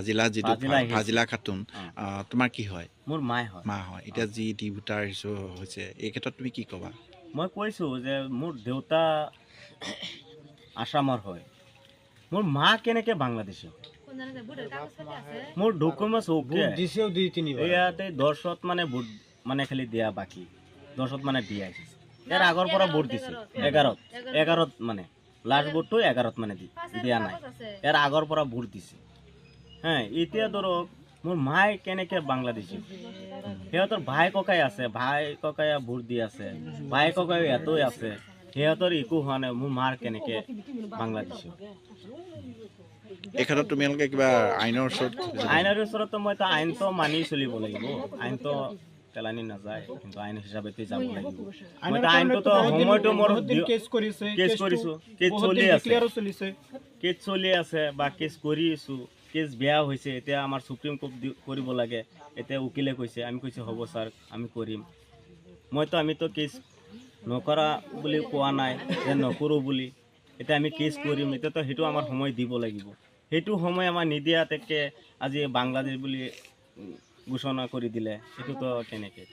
ফাজিলা যিটো ফাজিলা খাতুন তোমাৰ কি হয়? মোৰ মায়ে হয়। মা হয়। এতিয়া যি ডিভোটাৰ ইছ্যু হৈছে এই ক্ষেত্ৰত তুমি কি ক'বা? মই কৈছোঁ যে মোৰ দেউতা আসামৰ হয়, মোৰ মা কেনেকৈ বাংলাদেশী হয়? মোৰ ডকুমেণ্টছ অ'কে ইয়াতে 10ত মানে ভোট মানে খালি দিয়া বাকী 10ত মানে দিয়া আহিছে ইয়াৰ আগৰ পৰা ভোট দিছে 11ত মানে লাষ্ট ভোটটো 11ত মানে দিয়া নাই ইয়াৰ আগৰ পৰা ভোট দিছে এতিয়া ধৰক মোৰ মায়ে কেনেকৈ বাংলাদেশী সিহঁতৰ ভাই ককাই আছে ভাই ককাই ভোট দি আছে ভাই ককাই ইয়াতেই আছে সিহঁতৰ একো হোৱা নাই মোৰ মাৰ কেনেকৈ বাংলাদেশী এই ক্ষেত্ৰত তোমালোকে কিবা আইনৰ ওচৰতো মইতো আইনটো মানি চলিব লাগিব আইনটো পেলানি নাযায় কিন্তু আইন হিচাপতে যাব লাগিব মইতো আইনটোতো সময়টো মোৰ কেছ কৰিছোঁ কেছ চলি আছে বা কেছ কৰি আছোঁ কেছ বেয়া হৈছে এতিয়া আমাৰ সুপ্ৰিম কোৰ্ট কৰিব লাগে এতিয়া উকিলে কৈছে আমি কৈছোঁ হ'ব ছাৰ আমি কৰিম আমিতো কেছ নকৰা বুলি কোৱা নাই যে নকৰোঁ বুলি এতিয়া আমি কেছ কৰিম এতিয়াতো সেইটো আমাৰ সময় দিব লাগিব সেইটো সময় আমাৰ নিদিয়াতেকে আজি বাংলাদেশ বুলি ঘোষণা কৰি দিলে সেইটোতো কেনেকৈ